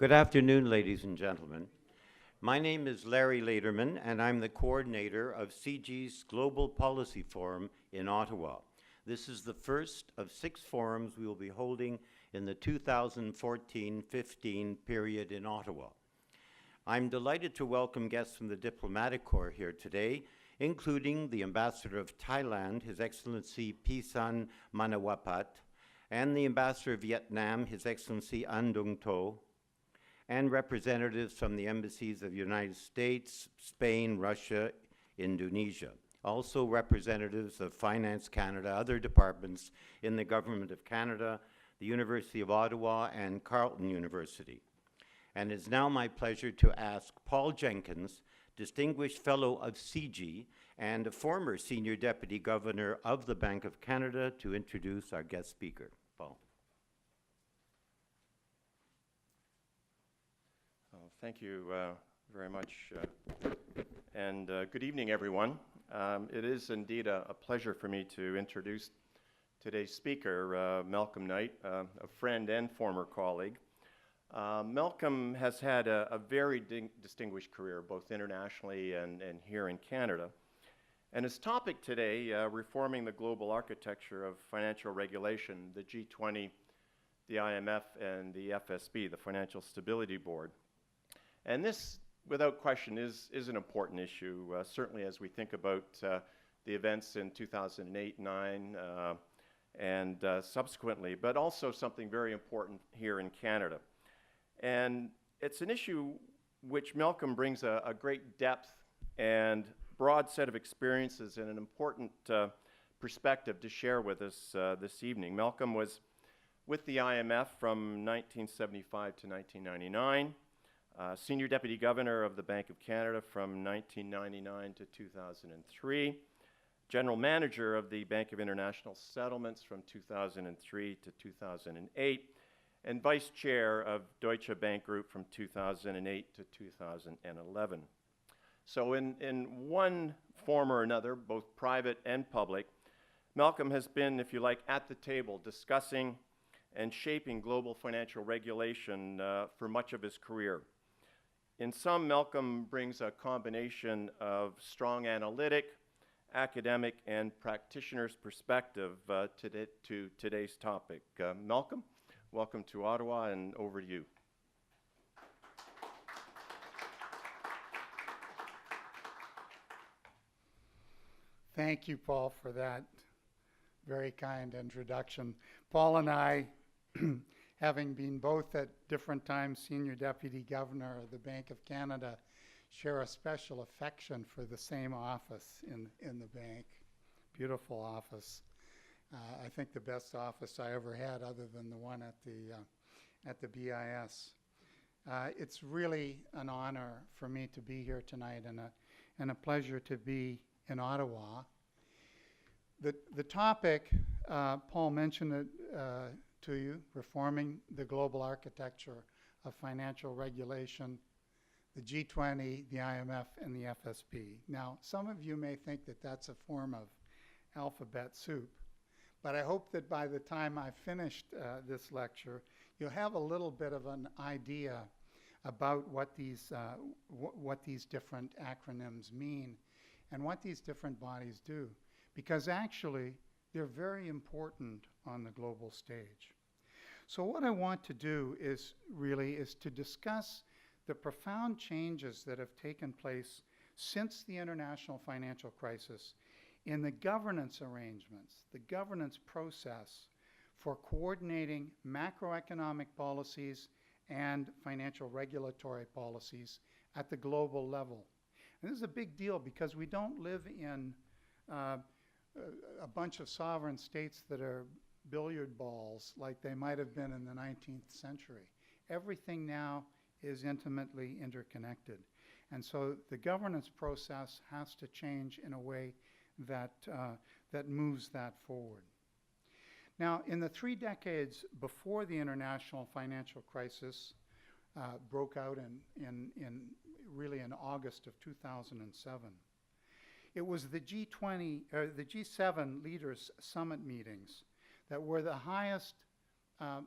Good afternoon, ladies and gentlemen. My name is Larry Lederman, and I'm the coordinator of CIGI's Global Policy Forum in Ottawa. This is the first of 6 forums we will be holding in the 2014-15 period in Ottawa. I'm delighted to welcome guests from the Diplomatic Corps here today, including the Ambassador of Thailand, His Excellency Pisan Manawapat, and the Ambassador of Vietnam, His Excellency An Dung To, and representatives from the embassies of the United States, Spain, Russia, Indonesia. Also representatives of Finance Canada, other departments in the Government of Canada, the University of Ottawa, and Carleton University. And it's now my pleasure to ask Paul Jenkins, Distinguished Fellow of CIGI and a former Senior Deputy Governor of the Bank of Canada, to introduce our guest speaker. Paul. Thank you very much, and good evening, everyone. It is indeed a pleasure for me to introduce today's speaker, Malcolm Knight, a friend and former colleague. Malcolm has had a very distinguished career, both internationally and here in Canada. And his topic today, reforming the global architecture of financial regulation, the G20, the IMF, and the FSB, the Financial Stability Board. And this, without question, is an important issue, certainly as we think about the events in 2008-9 and subsequently, but also something very important here in Canada. And it's an issue which Malcolm brings a great depth and broad set of experiences and an important perspective to share with us this evening. Malcolm was with the IMF from 1975 to 1999. Senior Deputy Governor of the Bank of Canada from 1999 to 2003, General Manager of the Bank of International Settlements from 2003 to 2008, and Vice Chair of Deutsche Bank Group from 2008 to 2011. So in one form or another, both private and public, Malcolm has been, if you like, at the table discussing and shaping global financial regulation for much of his career. In sum, Malcolm brings a combination of strong analytic, academic, and practitioner's perspective to today's topic. Malcolm, welcome to Ottawa, and over to you. Thank you, Paul, for that very kind introduction. Paul and I, having been both at different times Senior Deputy Governor of the Bank of Canada, share a special affection for the same office in the bank. Beautiful office. I think the best office I ever had, other than the one at the BIS. It's really an honor for me to be here tonight, and a pleasure to be in Ottawa. The topic, Paul mentioned it to you, reforming the global architecture of financial regulation, the G20, the IMF, and the FSB. Now, some of you may think that that's a form of alphabet soup, but I hope that by the time I've finished this lecture, you'll have a little bit of an idea about what these different acronyms mean and what these different bodies do, because actually they're very important on the global stage. So what I want to do is to discuss the profound changes that have taken place since the international financial crisis in the governance arrangements, the governance process for coordinating macroeconomic policies and financial regulatory policies at the global level. And this is a big deal because we don't live in a bunch of sovereign states that are billiard balls like they might have been in the 19th century. Everything now is intimately interconnected. And so the governance process has to change in a way that moves that forward. Now, in the 3 decades before the international financial crisis broke out really in August of 2007, it was the G20, or the G7 leaders summit meetings that were the highest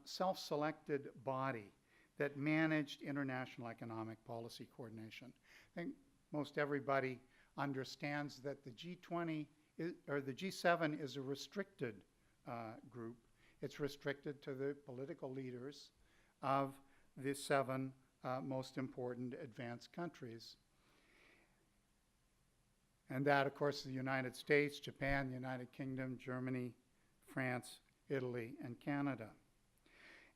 self-selected body that managed international economic policy coordination. I think most everybody understands that the G20 or the G7 is a restricted group. It's restricted to the political leaders of the 7 most important advanced countries. And that, of course, is the United States, Japan, the United Kingdom, Germany, France, Italy, and Canada.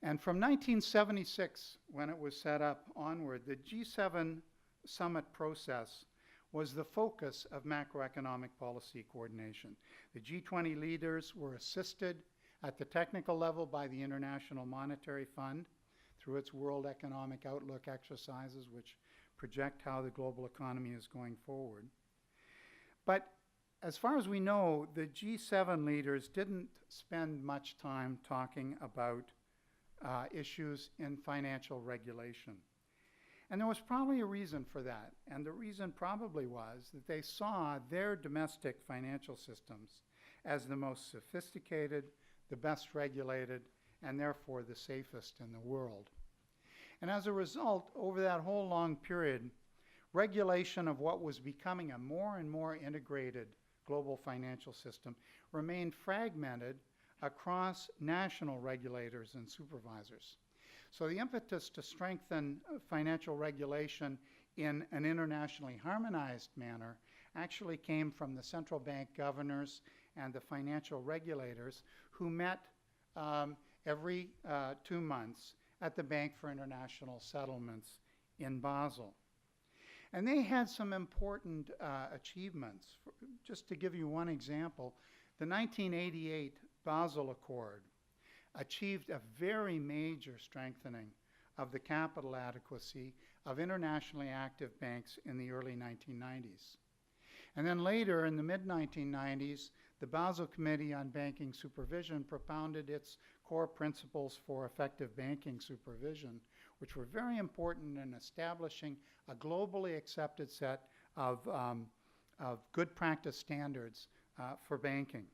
And from 1976, when it was set up onward, the G7 summit process was the focus of macroeconomic policy coordination. The G20 leaders were assisted at the technical level by the International Monetary Fund through its World Economic Outlook exercises, which project how the global economy is going forward. But as far as we know, the G7 leaders didn't spend much time talking about issues in financial regulation. And there was probably a reason for that. And the reason probably was that they saw their domestic financial systems as the most sophisticated, the best regulated, and therefore the safest in the world. And as a result, over that whole long period, regulation of what was becoming a more and more integrated global financial system remained fragmented across national regulators and supervisors. So the impetus to strengthen financial regulation in an internationally harmonized manner actually came from the central bank governors and the financial regulators who met every 2 months at the Bank for International Settlements in Basel. And they had some important achievements. Just to give you one example, the 1988 Basel Accord achieved a very major strengthening of the capital adequacy of internationally active banks in the early 1990s. And then later, in the mid-1990s, the Basel Committee on Banking Supervision propounded its core principles for effective banking supervision, which were very important in establishing a globally accepted set of good practice standards for banking.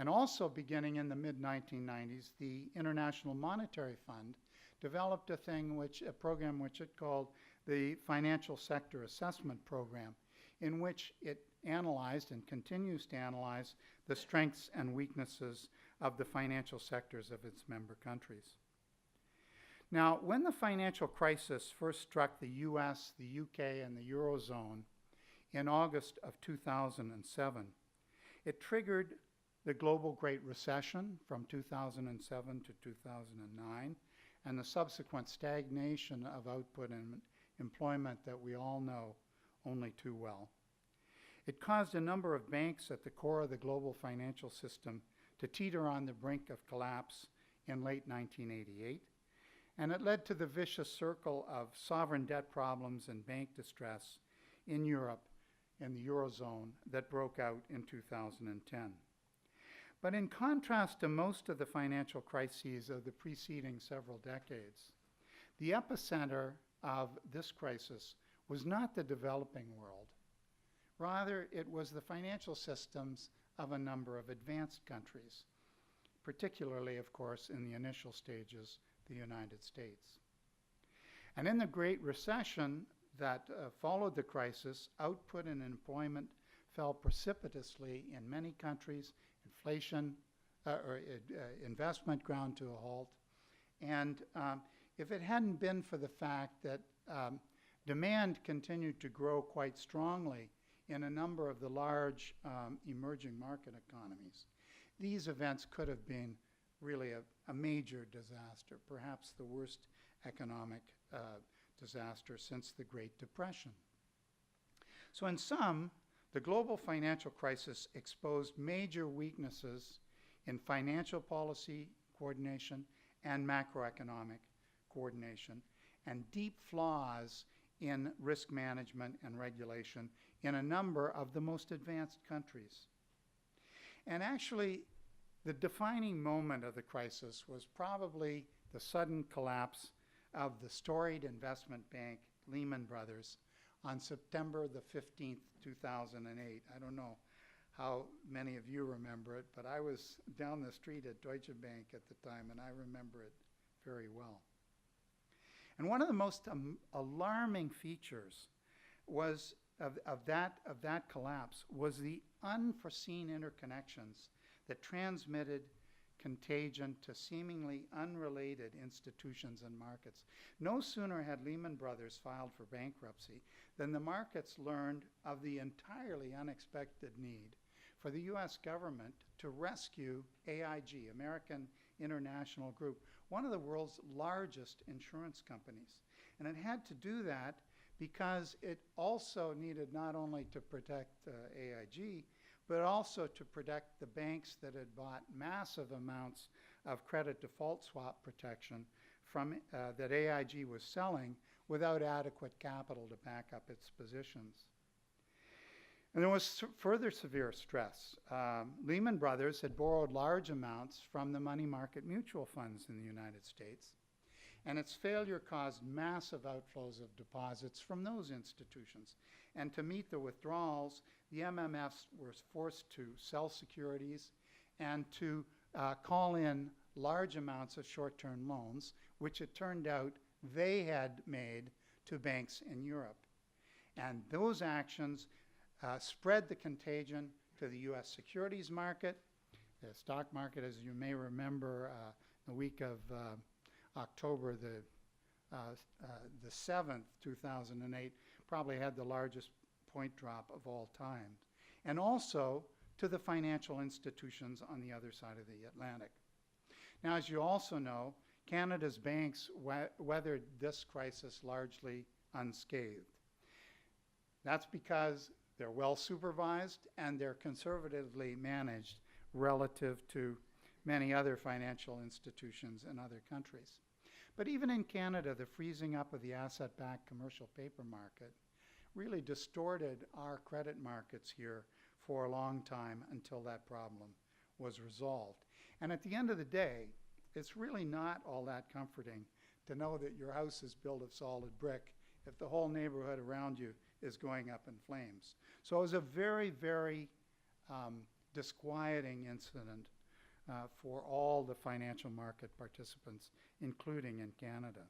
And also beginning in the mid-1990s, the International Monetary Fund developed a program which it called the Financial Sector Assessment Program, in which it analyzed and continues to analyze the strengths and weaknesses of the financial sectors of its member countries. Now, when the financial crisis first struck the US, the UK, and the Eurozone in August of 2007, it triggered the global Great Recession from 2007 to 2009, and the subsequent stagnation of output and employment that we all know only too well. It caused a number of banks at the core of the global financial system to teeter on the brink of collapse in late 1988, and it led to the vicious circle of sovereign debt problems and bank distress in Europe and the Eurozone that broke out in 2010. But in contrast to most of the financial crises of the preceding several decades, the epicenter of this crisis was not the developing world. Rather, it was the financial systems of a number of advanced countries, particularly, of course, in the initial stages, the United States. And in the Great Recession that followed the crisis, output and employment fell precipitously in many countries. Investment ground to a halt. And if it hadn't been for the fact that demand continued to grow quite strongly in a number of the large emerging market economies, these events could have been really a major disaster, perhaps the worst economic disaster since the Great Depression. So in sum, the global financial crisis exposed major weaknesses in financial policy coordination and macroeconomic coordination, and deep flaws in risk management and regulation in a number of the most advanced countries. And actually, the defining moment of the crisis was probably the sudden collapse of the storied investment bank Lehman Brothers on September the 15th, 2008. I don't know how many of you remember it, but I was down the street at Deutsche Bank at the time, and I remember it very well. And one of the most alarming features was of that collapse was the unforeseen interconnections that transmitted contagion to seemingly unrelated institutions and markets. No sooner had Lehman Brothers filed for bankruptcy than the markets learned of the entirely unexpected need for the US government to rescue AIG, American International Group, one of the world's largest insurance companies. And it had to do that because it also needed not only to protect AIG, but also to protect the banks that had bought massive amounts of credit default swap protection from that AIG was selling without adequate capital to back up its positions. And there was further severe stress. Lehman Brothers had borrowed large amounts from the money market mutual funds in the United States, and its failure caused massive outflows of deposits from those institutions. And to meet the withdrawals, the MMFs were forced to sell securities and to call in large amounts of short-term loans, which it turned out they had made to banks in Europe. And those actions spread the contagion to the US securities market. The stock market, as you may remember, the week of October the 7th, 2008, probably had the largest point drop of all time. And also to the financial institutions on the other side of the Atlantic. Now, as you also know, Canada's banks weathered this crisis largely unscathed. That's because they're well supervised and they're conservatively managed relative to many other financial institutions in other countries. But even in Canada, the freezing up of the asset-backed commercial paper market really distorted our credit markets here for a long time until that problem was resolved. And at the end of the day, it's really not all that comforting to know that your house is built of solid brick if the whole neighborhood around you is going up in flames. So it was a very, very disquieting incident for all the financial market participants, including in Canada.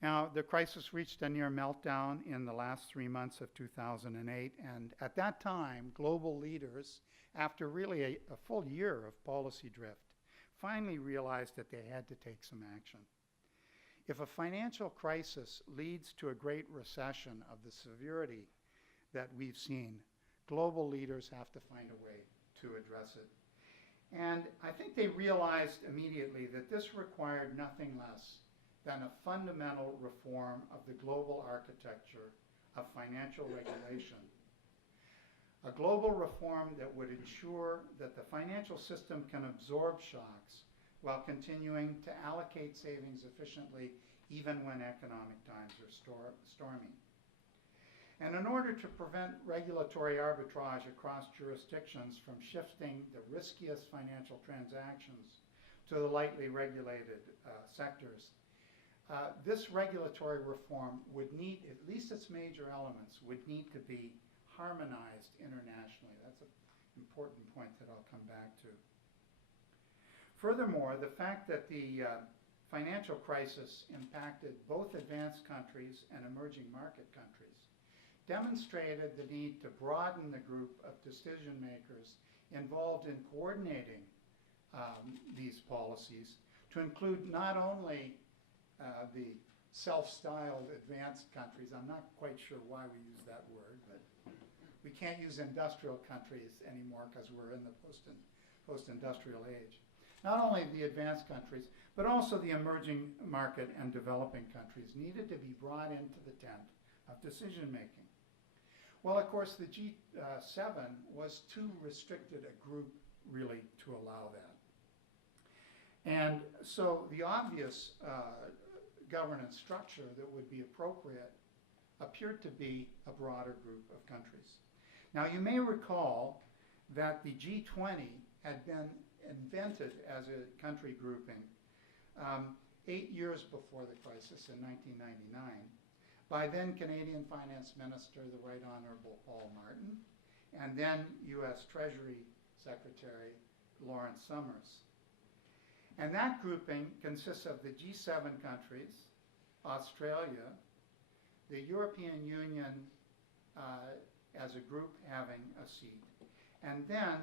Now, the crisis reached a near meltdown in the last 3 months of 2008, and at that time, global leaders, after really a full year of policy drift, finally realized that they had to take some action. If a financial crisis leads to a great recession of the severity that we've seen, global leaders have to find a way to address it. And I think they realized immediately that this required nothing less than a fundamental reform of the global architecture of financial regulation. A global reform that would ensure that the financial system can absorb shocks while continuing to allocate savings efficiently even when economic times are stormy. And in order to prevent regulatory arbitrage across jurisdictions from shifting the riskiest financial transactions to the lightly regulated sectors, this regulatory reform would need, at least its major elements, would need to be harmonized internationally. That's an important point that I'll come back to. Furthermore, the fact that the financial crisis impacted both advanced countries and emerging market countries demonstrated the need to broaden the group of decision makers involved in coordinating these policies to include not only the self-styled advanced countries. I'm not quite sure why we use that word, but we can't use industrial countries anymore because we're in the post-industrial age. Not only the advanced countries, but also the emerging market and developing countries needed to be brought into the tent of decision making. Well, of course, the G7 was too restricted a group really to allow that. And so the obvious governance structure that would be appropriate appeared to be a broader group of countries. Now, you may recall that the G20 had been invented as a country grouping 8 years before the crisis in 1999 by then Canadian Finance Minister, the Right Honorable Paul Martin, and then US Treasury Secretary Lawrence Summers. And that grouping consists of the G7 countries, Australia, the European Union as a group having a seat, and then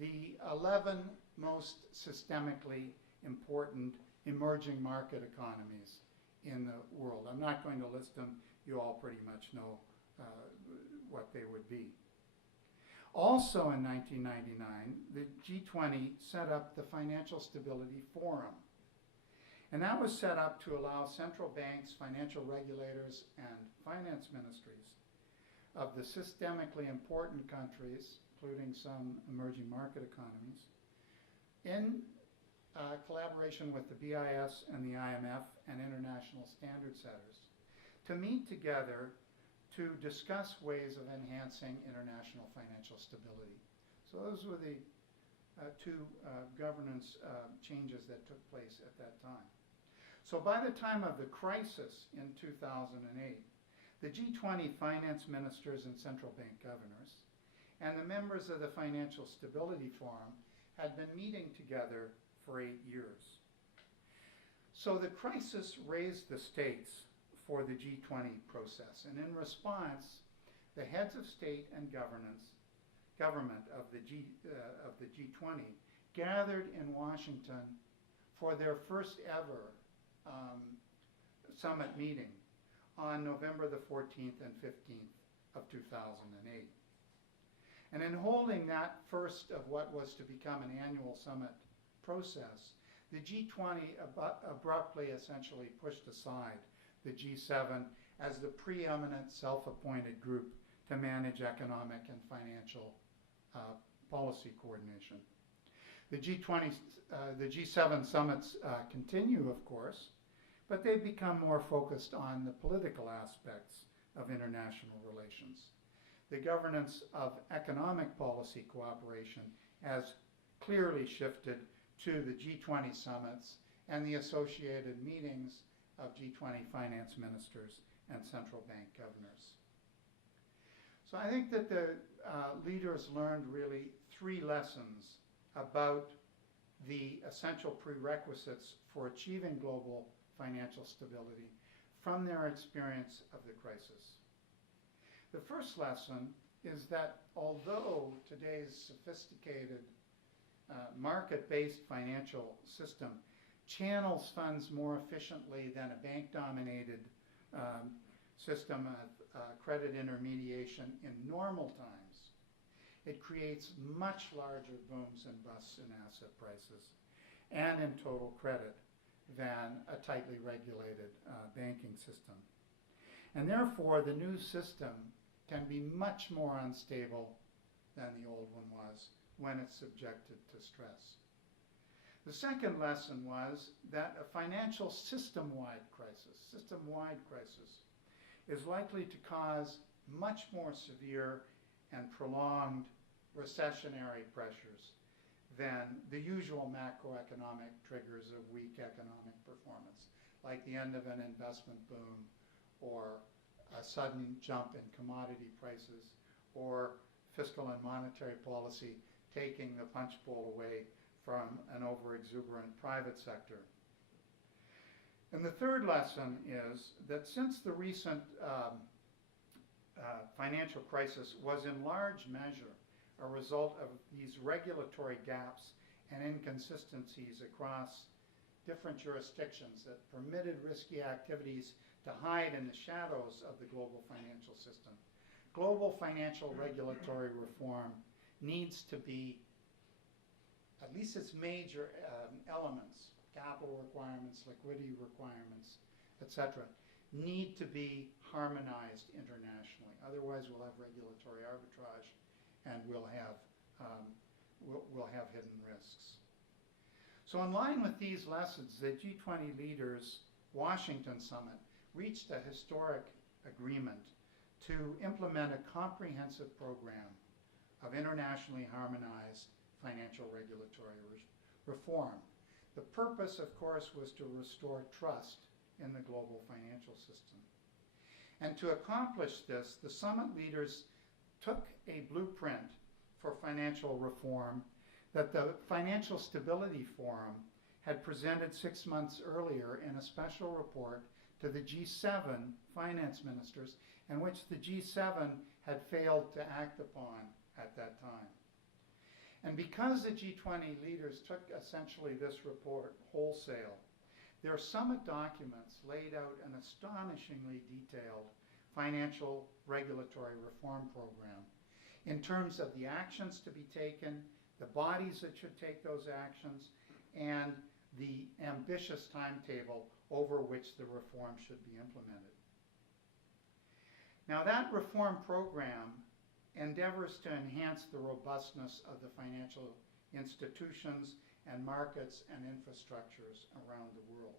the 11 most systemically important emerging market economies in the world. I'm not going to list them. You all pretty much know what they would be. Also in 1999, the G20 set up the Financial Stability Forum. And that was set up to allow central banks, financial regulators, and finance ministries of the systemically important countries, including some emerging market economies, in collaboration with the BIS and the IMF and international standard setters, to meet together to discuss ways of enhancing international financial stability. So those were the two governance changes that took place at that time. So by the time of the crisis in 2008, the G20 finance ministers and central bank governors and the members of the Financial Stability Forum had been meeting together for 8 years. So the crisis raised the stakes for the G20 process, and in response, the heads of state and government of the G20 gathered in Washington for their first ever summit meeting on November the 14th and 15th of 2008. And in holding that first of what was to become an annual summit process, the G20 abruptly essentially pushed aside the G7 as the preeminent self-appointed group to manage economic and financial policy coordination. The G7 summits continue, of course, but they've become more focused on the political aspects of international relations. The governance of economic policy cooperation has clearly shifted to the G20 summits and the associated meetings of G20 finance ministers and central bank governors. So I think that the leaders learned really 3 lessons about the essential prerequisites for achieving global financial stability from their experience of the crisis. The first lesson is that although today's sophisticated market-based financial system channels funds more efficiently than a bank-dominated system of credit intermediation in normal times, it creates much larger booms and busts in asset prices and in total credit than a tightly regulated banking system. And therefore, the new system can be much more unstable than the old one was when it's subjected to stress. The second lesson was that a financial system-wide crisis is likely to cause much more severe and prolonged recessionary pressures than the usual macroeconomic triggers of weak economic performance, like the end of an investment boom or a sudden jump in commodity prices or fiscal and monetary policy taking the punch bowl away from an overexuberant private sector. And the third lesson is that since the recent financial crisis was in large measure a result of these regulatory gaps and inconsistencies across different jurisdictions that permitted risky activities to hide in the shadows of the global financial system, global financial regulatory reform needs to be, at least its major elements, capital requirements, liquidity requirements, etc., need to be harmonized internationally. Otherwise, we'll have regulatory arbitrage and we'll have hidden risks. So in line with these lessons, the G20 leaders' Washington summit reached a historic agreement to implement a comprehensive program of internationally harmonized financial regulatory reform. The purpose, of course, was to restore trust in the global financial system. And to accomplish this, the summit leaders took a blueprint for financial reform that the Financial Stability Forum had presented 6 months earlier in a special report to the G7 finance ministers, in which the G7 had failed to act upon at that time. And because the G20 leaders took essentially this report wholesale, their summit documents laid out an astonishingly detailed financial regulatory reform program in terms of the actions to be taken, the bodies that should take those actions, and the ambitious timetable over which the reform should be implemented. Now, that reform program endeavors to enhance the robustness of the financial institutions and markets and infrastructures around the world.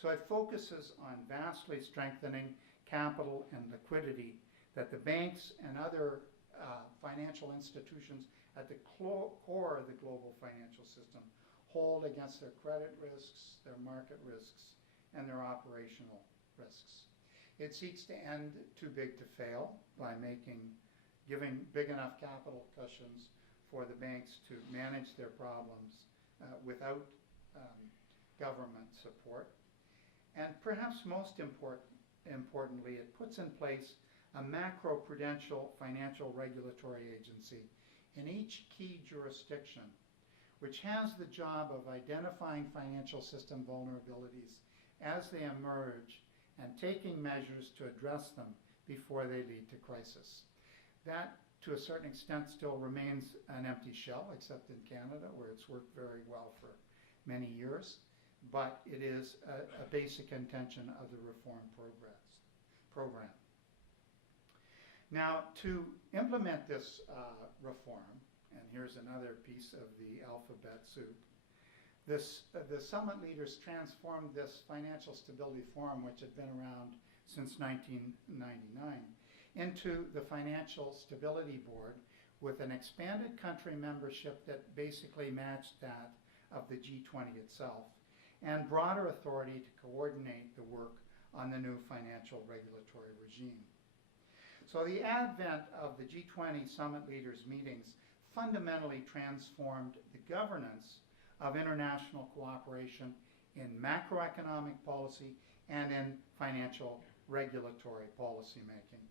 So it focuses on vastly strengthening capital and liquidity that the banks and other financial institutions at the core of the global financial system hold against their credit risks, their market risks, and their operational risks. It seeks to end too big to fail by giving big enough capital cushions for the banks to manage their problems without government support. And perhaps most importantly, it puts in place a macro-prudential financial regulatory agency in each key jurisdiction, which has the job of identifying financial system vulnerabilities as they emerge and taking measures to address them before they lead to crisis. That, to a certain extent, still remains an empty shell, except in Canada, where it's worked very well for many years, but it is a basic intention of the reform program. Now, to implement this reform, and here's another piece of the alphabet soup, the summit leaders transformed this Financial Stability Forum, which had been around since 1999, into the Financial Stability Board with an expanded country membership that basically matched that of the G20 itself, and broader authority to coordinate the work on the new financial regulatory regime. So the advent of the G20 summit leaders meetings fundamentally transformed the governance of international cooperation in macroeconomic policy and in financial regulatory policy making.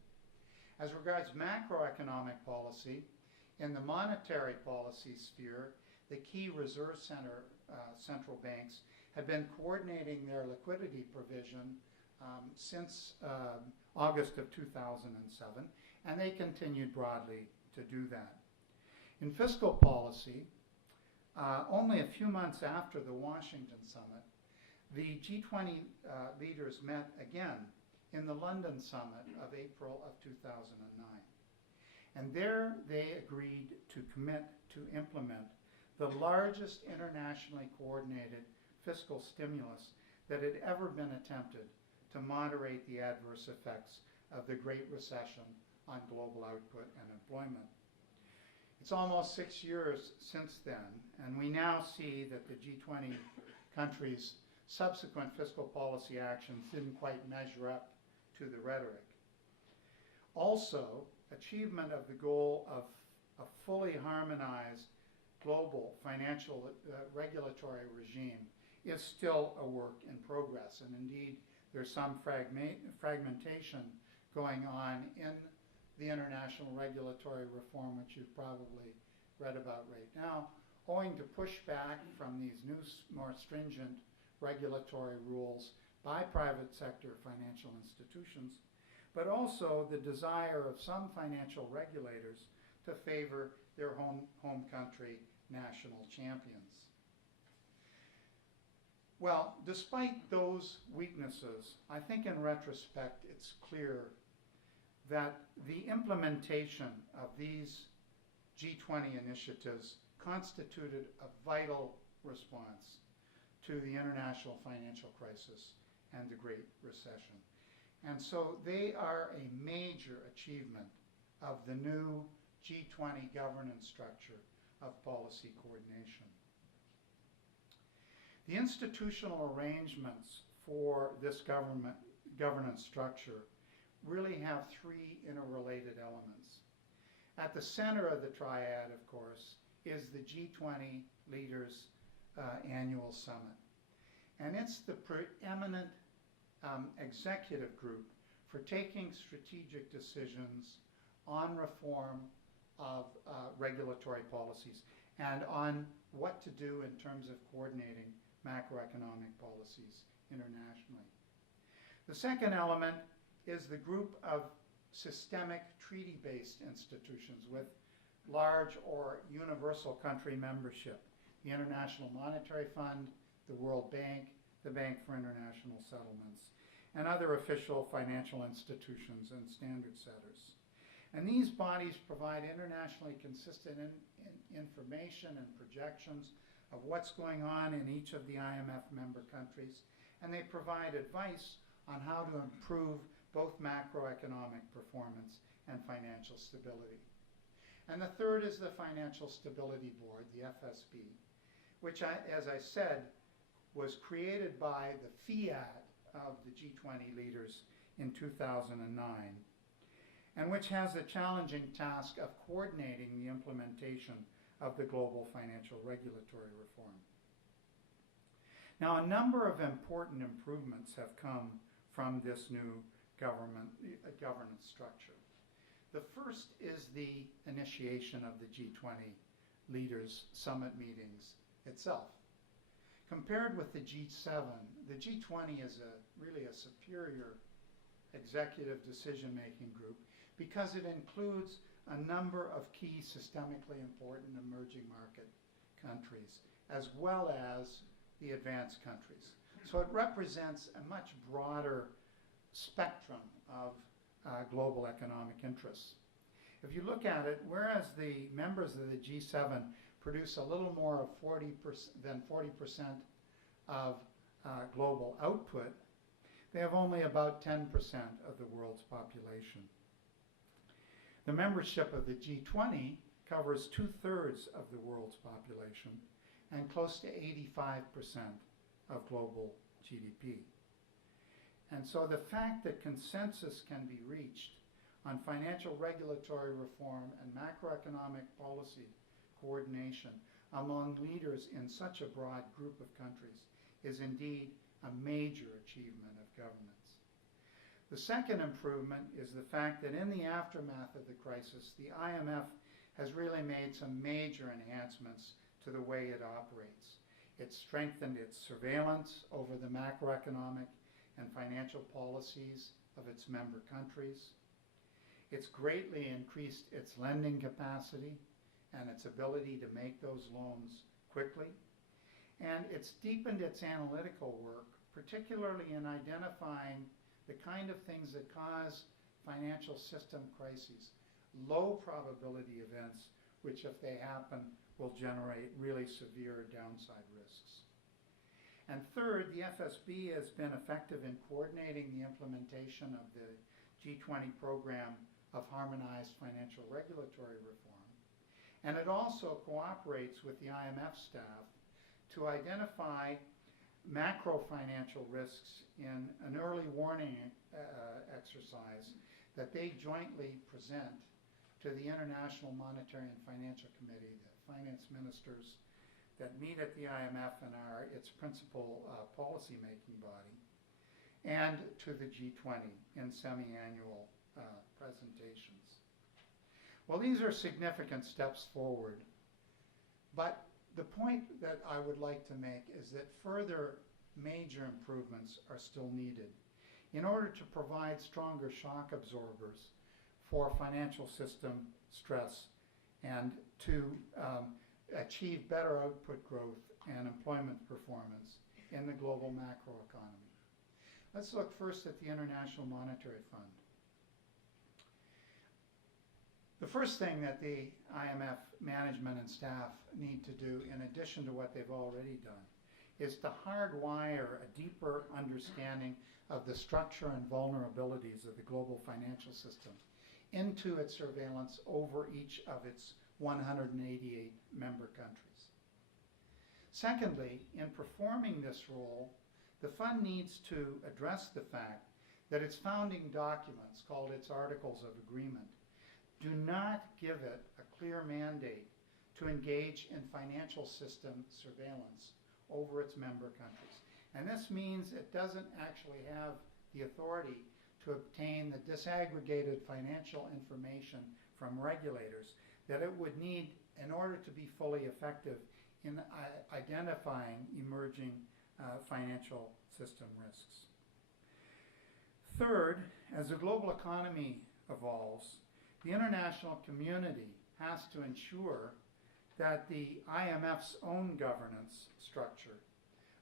As regards macroeconomic policy, in the monetary policy sphere, the key reserve central banks had been coordinating their liquidity provision since August of 2007, and they continued broadly to do that. In fiscal policy, only a few months after the Washington summit, the G20 leaders met again in the London summit of April of 2009. And there they agreed to commit to implement the largest internationally coordinated fiscal stimulus that had ever been attempted to moderate the adverse effects of the Great Recession on global output and employment. It's almost 6 years since then, and we now see that the G20 countries' subsequent fiscal policy actions didn't quite measure up to the rhetoric. Also, achievement of the goal of a fully harmonized global financial regulatory regime is still a work in progress, and indeed there's some fragmentation going on in the international regulatory reform, which you've probably read about right now, owing to pushback from these new, more stringent regulatory rules by private sector financial institutions, but also the desire of some financial regulators to favor their home country national champions. Well, despite those weaknesses, I think in retrospect it's clear that the implementation of these G20 initiatives constituted a vital response to the international financial crisis and the Great Recession. And so they are a major achievement of the new G20 governance structure of policy coordination. The institutional arrangements for this governance structure really have three interrelated elements. At the center of the triad, of course, is the G20 leaders' annual summit. And it's the preeminent executive group for taking strategic decisions on reform of regulatory policies and on what to do in terms of coordinating macroeconomic policies internationally. The second element is the group of systemic treaty-based institutions with large or universal country membership: the International Monetary Fund, the World Bank, the Bank for International Settlements, and other official financial institutions and standard setters. And these bodies provide internationally consistent information and projections of what's going on in each of the IMF member countries, and they provide advice on how to improve both macroeconomic performance and financial stability. And the third is the Financial Stability Board, the FSB, which, as I said, was created by the fiat of the G20 leaders in 2009, and which has the challenging task of coordinating the implementation of the global financial regulatory reform. Now, a number of important improvements have come from this new governance structure. The first is the initiation of the G20 leaders' summit meetings itself. Compared with the G7, the G20 is really a superior executive decision-making group because it includes a number of key systemically important emerging market countries, as well as the advanced countries. So it represents a much broader spectrum of global economic interests. If you look at it, whereas the members of the G7 produce a little more of 40% of global output, they have only about 10% of the world's population. The membership of the G20 covers 2/3 of the world's population and close to 85% of global GDP. And so the fact that consensus can be reached on financial regulatory reform and macroeconomic policy coordination among leaders in such a broad group of countries is indeed a major achievement of governance. The second improvement is the fact that in the aftermath of the crisis, the IMF has really made some major enhancements to the way it operates. It's strengthened its surveillance over the macroeconomic and financial policies of its member countries. It's greatly increased its lending capacity and its ability to make those loans quickly. And it's deepened its analytical work, particularly in identifying the kind of things that cause financial system crises, low probability events, which if they happen will generate really severe downside risks. And third, the FSB has been effective in coordinating the implementation of the G20 program of harmonized financial regulatory reform. And it also cooperates with the IMF staff to identify macro-financial risks in an early warning exercise that they jointly present to the International Monetary and Financial Committee, the finance ministers that meet at the IMF and are its principal policy-making body, and to the G20 in semi-annual presentations. Well, these are significant steps forward, but the point that I would like to make is that further major improvements are still needed in order to provide stronger shock absorbers for financial system stress and to achieve better output growth and employment performance in the global macroeconomy. Let's look first at the International Monetary Fund. The first thing that the IMF management and staff need to do, in addition to what they've already done, is to hardwire a deeper understanding of the structure and vulnerabilities of the global financial system into its surveillance over each of its 188 member countries. Secondly, in performing this role, the fund needs to address the fact that its founding documents, called its Articles of Agreement, do not give it a clear mandate to engage in financial system surveillance over its member countries. And this means it doesn't actually have the authority to obtain the disaggregated financial information from regulators that it would need in order to be fully effective in identifying emerging financial system risks. Third, as the global economy evolves, the international community has to ensure that the IMF's own governance structure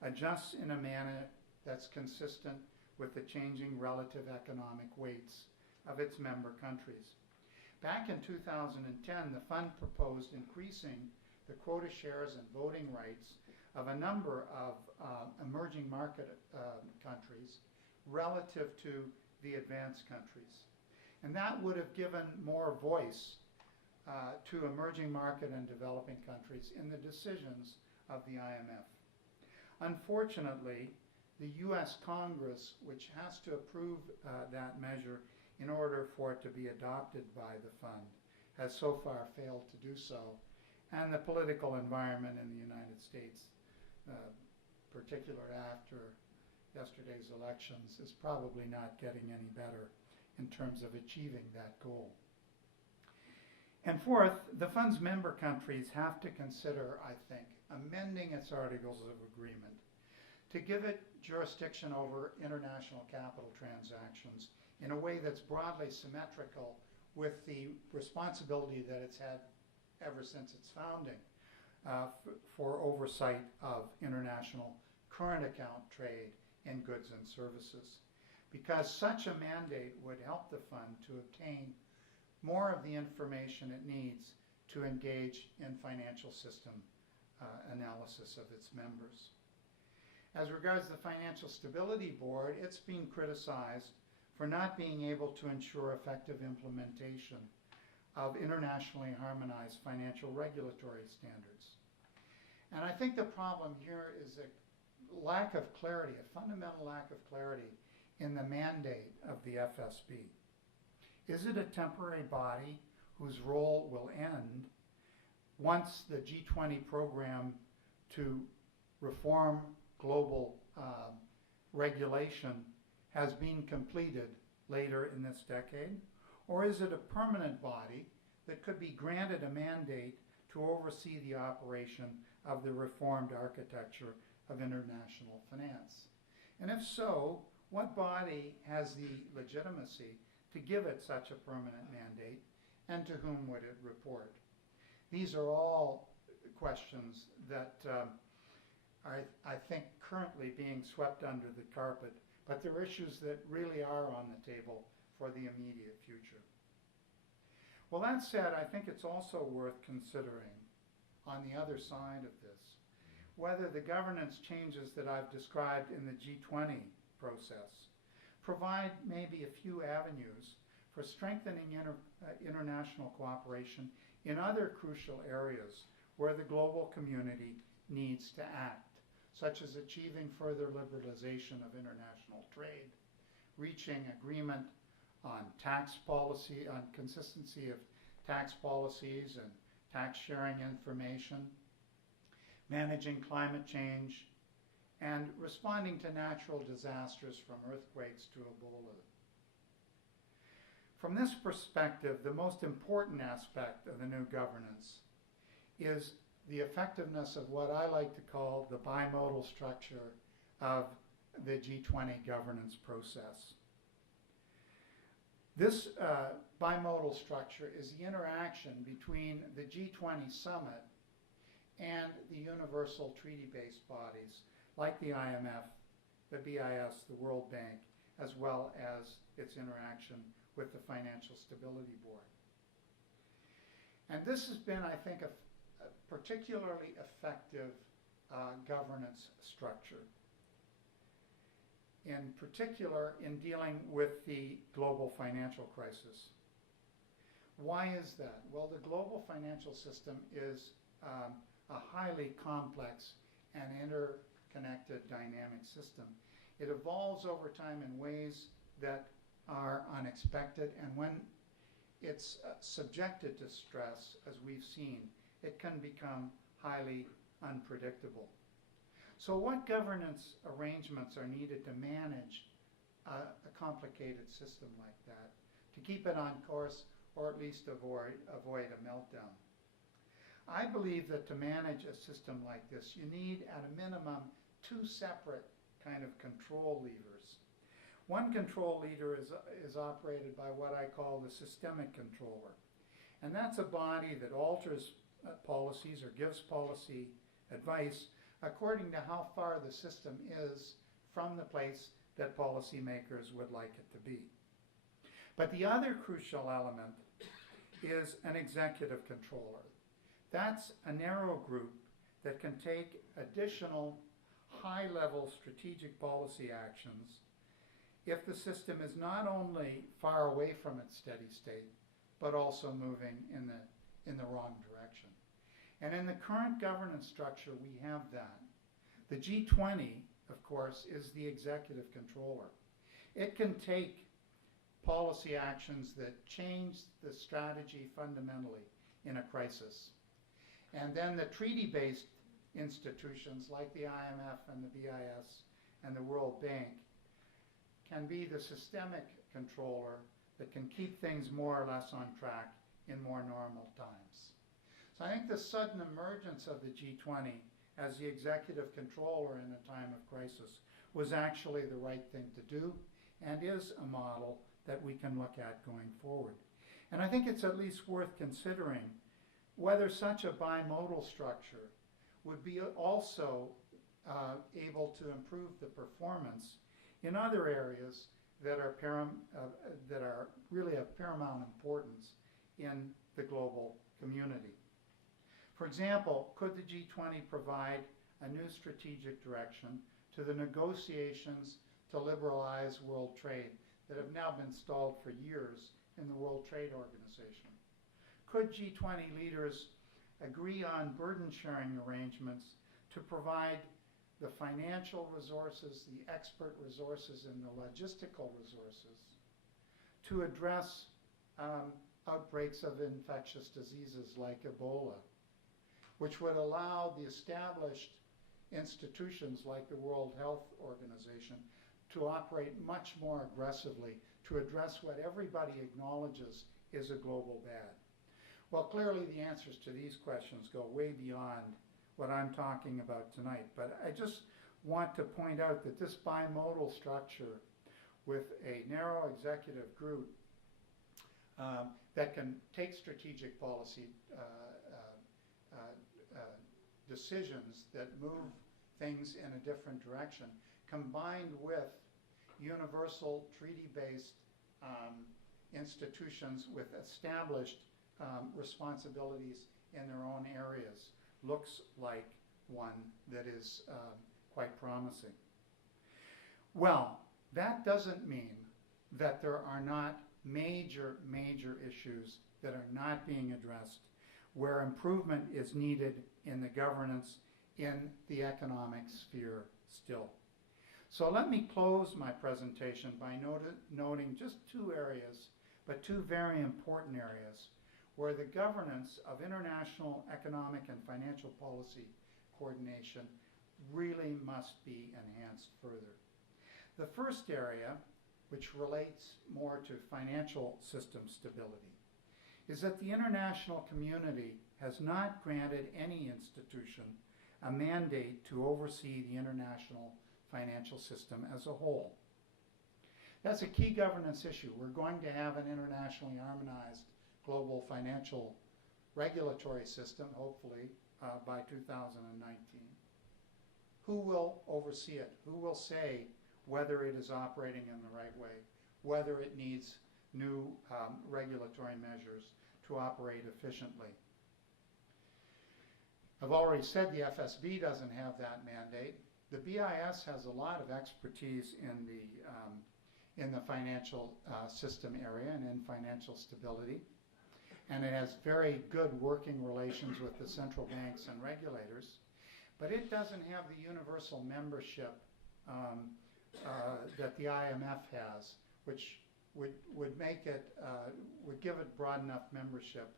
adjusts in a manner that's consistent with the changing relative economic weights of its member countries. Back in 2010, the fund proposed increasing the quota shares and voting rights of a number of emerging market countries relative to the advanced countries. And that would have given more voice to emerging market and developing countries in the decisions of the IMF. Unfortunately, the US Congress, which has to approve that measure in order for it to be adopted by the fund, has so far failed to do so. And the political environment in the United States, particularly after yesterday's elections, is probably not getting any better in terms of achieving that goal. And fourth, the fund's member countries have to consider, I think, amending its Articles of Agreement to give it jurisdiction over international capital transactions in a way that's broadly symmetrical with the responsibility that it's had ever since its founding for oversight of international current account trade in goods and services. Because such a mandate would help the fund to obtain more of the information it needs to engage in financial system analysis of its members. As regards the Financial Stability Board, it's been criticized for not being able to ensure effective implementation of internationally harmonized financial regulatory standards. And I think the problem here is a lack of clarity, a fundamental lack of clarity in the mandate of the FSB. Is it a temporary body whose role will end once the G20 program to reform global regulation has been completed later in this decade? Or is it a permanent body that could be granted a mandate to oversee the operation of the reformed architecture of international finance? And if so, what body has the legitimacy to give it such a permanent mandate, and to whom would it report? These are all questions that are, I think, currently being swept under the carpet, but they're issues that really are on the table for the immediate future. Well, that said, I think it's also worth considering, on the other side of this, whether the governance changes that I've described in the G20 process provide maybe a few avenues for strengthening international cooperation in other crucial areas where the global community needs to act, such as achieving further liberalization of international trade, reaching agreement on tax policy, on consistency of tax policies and tax sharing information, managing climate change, and responding to natural disasters from earthquakes to Ebola. From this perspective, the most important aspect of the new governance is the effectiveness of what I like to call the bimodal structure of the G20 governance process. This bimodal structure is the interaction between the G20 summit and the universal treaty-based bodies like the IMF, the BIS, the World Bank, as well as its interaction with the Financial Stability Board. And this has been, I think, a particularly effective governance structure, in particular in dealing with the global financial crisis. Why is that? Well, the global financial system is a highly complex and interconnected dynamic system. It evolves over time in ways that are unexpected, and when it's subjected to stress, as we've seen, it can become highly unpredictable. So what governance arrangements are needed to manage a complicated system like that, to keep it on course or at least avoid a meltdown? I believe that to manage a system like this, you need at a minimum two separate kind of control levers. One control leader is operated by what I call the systemic controller. And that's a body that alters policies or gives policy advice according to how far the system is from the place that policymakers would like it to be. But the other crucial element is an executive controller. That's a narrow group that can take additional high-level strategic policy actions if the system is not only far away from its steady state, but also moving in the wrong direction. And in the current governance structure, we have that. The G20, of course, is the executive controller. It can take policy actions that change the strategy fundamentally in a crisis. And then the treaty-based institutions like the IMF and the BIS and the World Bank can be the systemic controller that can keep things more or less on track in more normal times. So I think the sudden emergence of the G20 as the executive controller in a time of crisis was actually the right thing to do and is a model that we can look at going forward. And I think it's at least worth considering whether such a bimodal structure would be also able to improve the performance in other areas that are really of paramount importance in the global community. For example, could the G20 provide a new strategic direction to the negotiations to liberalize world trade that have now been stalled for years in the World Trade Organization? Could G20 leaders agree on burden-sharing arrangements to provide the financial resources, the expert resources, and the logistical resources to address outbreaks of infectious diseases like Ebola, which would allow the established institutions like the World Health Organization to operate much more aggressively to address what everybody acknowledges is a global bad? Well, clearly the answers to these questions go way beyond what I'm talking about tonight, but I just want to point out that this bimodal structure with a narrow executive group that can take strategic policy decisions that move things in a different direction, combined with universal treaty-based institutions with established responsibilities in their own areas, looks like one that is quite promising. Well, that doesn't mean that there are not major issues that are not being addressed where improvement is needed in the governance in the economic sphere still. So let me close my presentation by noting just two areas, but two very important areas where the governance of international economic and financial policy coordination really must be enhanced further. The first area, which relates more to financial system stability, is that the international community has not granted any institution a mandate to oversee the international financial system as a whole. That's a key governance issue. We're going to have an internationally harmonized global financial regulatory system, hopefully, by 2019. Who will oversee it? Who will say whether it is operating in the right way, whether it needs new regulatory measures to operate efficiently? I've already said the FSB doesn't have that mandate. The BIS has a lot of expertise in the financial system area and in financial stability. And it has very good working relations with the central banks and regulators. But it doesn't have the universal membership that the IMF has, which would make it, would give it broad enough membership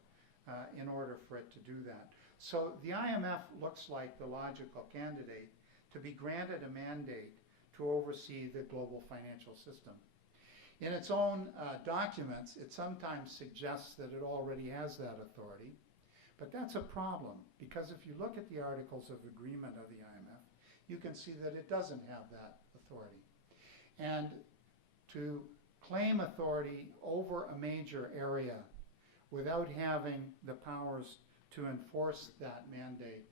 in order for it to do that. So the IMF looks like the logical candidate to be granted a mandate to oversee the global financial system. In its own documents, it sometimes suggests that it already has that authority, but that's a problem, because if you look at the Articles of Agreement of the IMF, you can see that it doesn't have that authority. And to claim authority over a major area without having the powers to enforce that mandate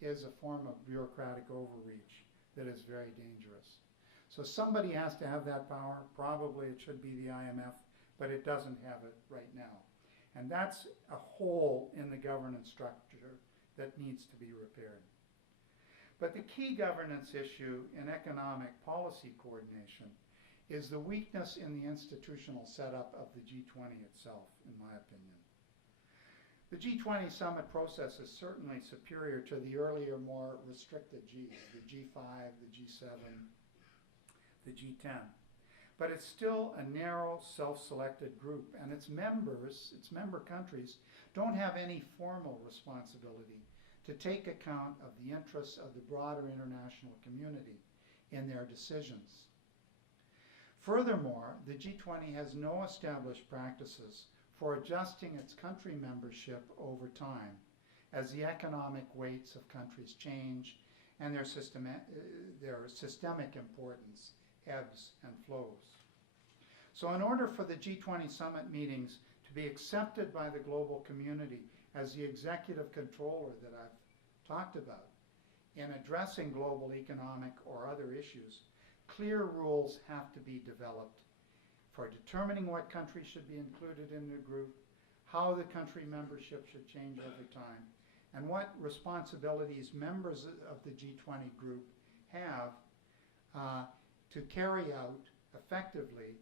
is a form of bureaucratic overreach that is very dangerous. So somebody has to have that power. Probably it should be the IMF, but it doesn't have it right now. And that's a hole in the governance structure that needs to be repaired. But the key governance issue in economic policy coordination is the weakness in the institutional setup of the G20 itself, in my opinion. The G20 summit process is certainly superior to the earlier, more restricted Gs, the G5, the G7, the G10. But it's still a narrow, self-selected group, and its members, its member countries, don't have any formal responsibility to take account of the interests of the broader international community in their decisions. Furthermore, the G20 has no established practices for adjusting its country membership over time as the economic weights of countries change and their systemic importance ebbs and flows. So in order for the G20 summit meetings to be accepted by the global community as the executive controller that I've talked about in addressing global economic or other issues, clear rules have to be developed for determining what countries should be included in the group, how the country membership should change over time, and what responsibilities members of the G20 group have to carry out effectively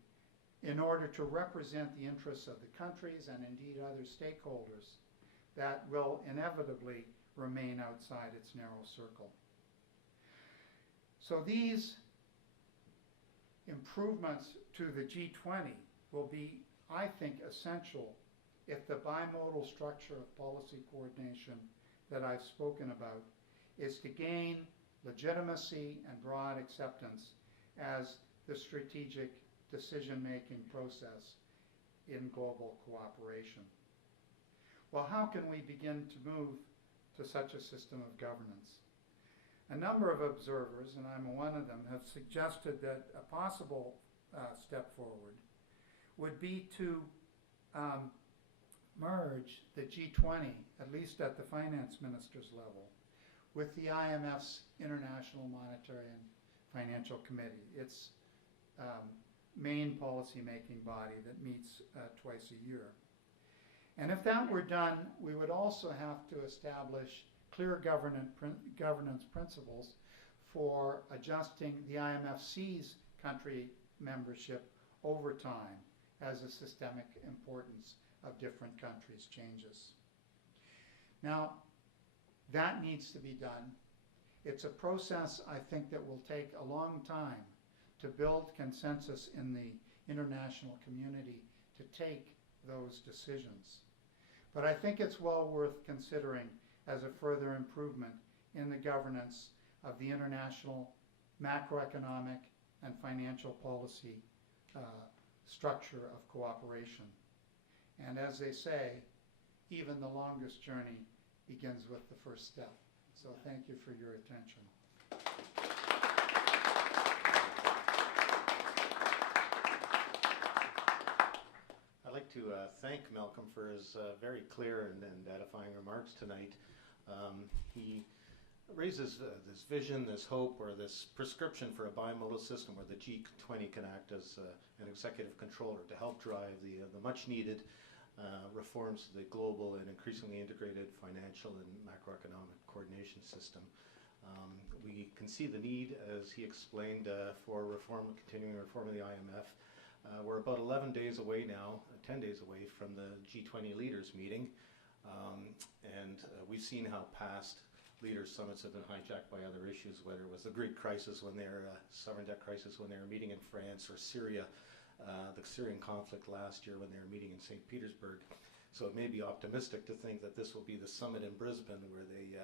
in order to represent the interests of the countries and indeed other stakeholders that will inevitably remain outside its narrow circle. So these improvements to the G20 will be, I think, essential if the bimodal structure of policy coordination that I've spoken about is to gain legitimacy and broad acceptance as the strategic decision-making process in global cooperation. Well, how can we begin to move to such a system of governance? A number of observers, and I'm one of them, have suggested that a possible step forward would be to merge the G20, at least at the finance ministers level, with the IMF's International Monetary and Financial Committee, its main policy-making body that meets twice a year. And if that were done, we would also have to establish clear governance principles for adjusting the IMFC's country membership over time as the systemic importance of different countries changes. Now, that needs to be done. It's a process, I think, that will take a long time to build consensus in the international community to take those decisions. But I think it's well worth considering as a further improvement in the governance of the international macroeconomic and financial policy structure of cooperation. And as they say, even the longest journey begins with the first step. So thank you for your attention. I'd like to thank Malcolm for his very clear and edifying remarks tonight. He raises this vision, this hope, or this prescription for a bimodal system where the G20 can act as an executive controller to help drive the much needed reforms to the global and increasingly integrated financial and macroeconomic coordination system. We can see the need, as he explained, for reform, continuing reform of the IMF. We're about 11 days away now, 10 days away from the G20 leaders meeting, and we've seen how past leaders summits have been hijacked by other issues, whether it was the Greek crisis when their sovereign debt crisis when they were meeting in France, or Syria, the Syrian conflict last year when they were meeting in St. Petersburg. So it may be optimistic to think that this will be the summit in Brisbane where they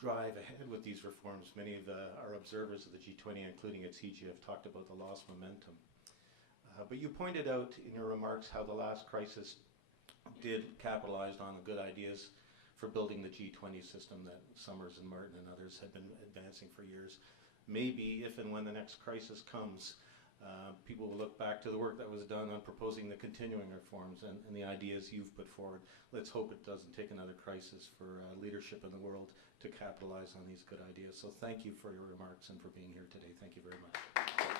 drive ahead with these reforms. Many of our observers of the G20, including at CIGI, have talked about the lost momentum. But you pointed out in your remarks how the last crisis did capitalize on the good ideas for building the G20 system that Summers and Martin and others had been advancing for years. Maybe if and when the next crisis comes, people will look back to the work that was done on proposing the continuing reforms and the ideas you've put forward. Let's hope it doesn't take another crisis for leadership in the world to capitalize on these good ideas. So thank you for your remarks and for being here today. Thank you very much.